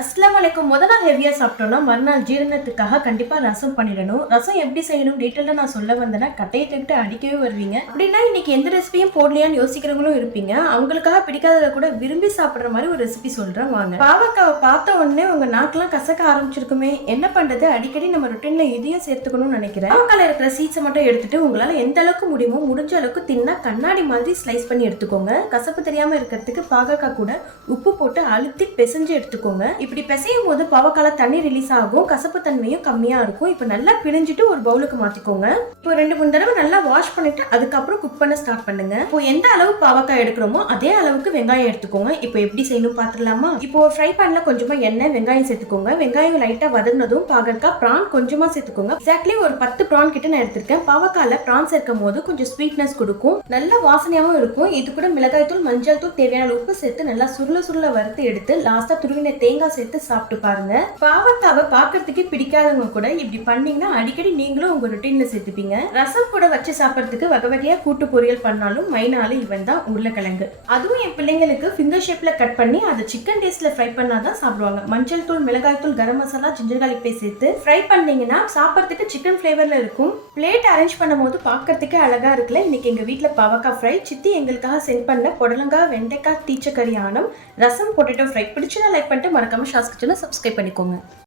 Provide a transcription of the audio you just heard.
அஸ்ஸலாமு அலைக்கும். முதல் நாள் ஹெவியாக சாப்பிட்டோம்னா மறுநாள் ஜீரணத்துக்காக கண்டிப்பாக ரசம் பண்ணிடணும். ரசம் எப்படி செய்யணும் டீட்டெயிலாக நான் சொல்ல வந்தேன்னா கட்டையை தட்டு அடிக்கவே வருவீங்க. அப்படின்னா இன்னைக்கு எந்த ரெசிபியும் போடலையான்னு யோசிக்கிறவங்களும் இருப்பீங்க. அவங்களுக்காக பிடிக்காததை கூட விரும்பி சாப்பிட்ற மாதிரி ஒரு ரெசிபி சொல்கிறேன் வாங்க. பாவக்காவை பார்த்த உடனே உங்கள் நாக்கெல்லாம் கசக்க ஆரம்பிச்சிருக்குமே, என்ன பண்ணுறது? அடிக்கடி நம்ம ரொட்டீனில் இதையும் சேர்த்துக்கணும்னு நினைக்கிறேன். பாவக்காயில் இருக்கிற சீட்ஸை மட்டும் எடுத்துட்டு உங்களால் எந்த அளவுக்கு முடியுமோ முடிஞ்ச அளவுக்கு தின்னா கண்ணாடி மாதிரி ஸ்லைஸ் பண்ணி எடுத்துக்கோங்க. கசப்பு தெரியாமல் இருக்கிறதுக்கு பாவக்காய் கூட உப்பு போட்டு அழுத்தி பிசைஞ்சு எடுத்துக்கோங்க. இப்படி பிசையும் போது பாவக்கால தண்ணி ரிலீஸ் ஆகும், கசப்பு தன்மையும் கம்மியா இருக்கும். இப்போ நல்லா பிழிஞ்சிட்டு ஒரு பவுலுக்கு மாத்திக்கோங்க. இப்போ 2-3 தடவை நல்லா வாஷ் பண்ணிட்டு அதுக்கப்புறம் குக் பண்ண ஸ்டார்ட் பண்ணுங்க. இப்போ எந்த அளவு பாவக்காய் எடுக்கிறோமோ அதே அளவுக்கு வெங்காயம் எடுத்துக்கோங்க. இப்போ எப்படி செய்யணும் பாத்துடலாமா? இப்போ ஃப்ரை பேன்ல கொஞ்சமா எண்ணெய், வெங்காயம் சேர்த்துக்கோங்க. வெங்காயம் லைட்டா வதங்கினதும் பாகற்காய், பிரான் கொஞ்சமா சேர்த்துக்கோங்க. எக்ஸாக்ட்லி ஒரு 10 பிரான் கிட்ட நான் எடுத்திருக்கேன். பாவக்கால பிரான் சேர்க்கும் போது கொஞ்சம் ஸ்வீட்னஸ் கொடுக்கும், நல்ல வாசனையாவும் இருக்கும். இது கூட மிளகாய் தூள், மஞ்சள் தூள், தேவையான உப்பு சேர்த்து நல்லா சுருள வறுத்து எடுத்து லாஸ்டா துருவின தேங்காய் சேர்த்து சாப்பிட்டு பாருங்க. பாவக்காவை பாக்கிறதுக்கு பிடிக்காதவங்க கூட இப்படி பண்ணீங்கன்னா அடிக்கடி நீங்களும் உங்க ரொட்டீன்ல சேர்த்துப்பீங்க. ரசம் கூட வச்சு சாப்பிட்றதுக்கு வகை வகையா கூட்டு பொரியல் பண்ணாலும் மைனால இவன் தான் உருளைக்கிழங்கு. அதுவும் என் பிள்ளைங்களுக்கு ஃபிங்கர் ஷேப்ல கட் பண்ணி அதை சிக்கன் டேஸ்ட்ல ஃப்ரை பண்ணாதான் சாப்பிடுவாங்க. மஞ்சள் தூள், மிளகாய் தூள், garam masala, ginger garlic paste சேர்த்து ஃப்ரை பண்ணீங்கன்னா சாப்பிட்றதுக்கு சிக்கன் ஃபிளேவர்ல இருக்கும். பிளேட் அரேஞ்ச் பண்ணும் போது பாக்கிறதுக்கு அழகா இருக்குல்ல. இன்னைக்கு எங்க வீட்டுல பாவக்காய் ஃப்ரை, சித்தி எங்களுக்காக சென்ட் பண்ண புடலங்காய், வெண்டைக்காய், தீச்சக்கறி ஆனம், ரசம், பொட்டேட்டோ ஃப்ரை. பிடிச்சா லைக் பண்ணிட்டு மறக்காம ஷாஸ் கிச்சனை சப்ஸ்கிரைப் பண்ணிக்கோங்க.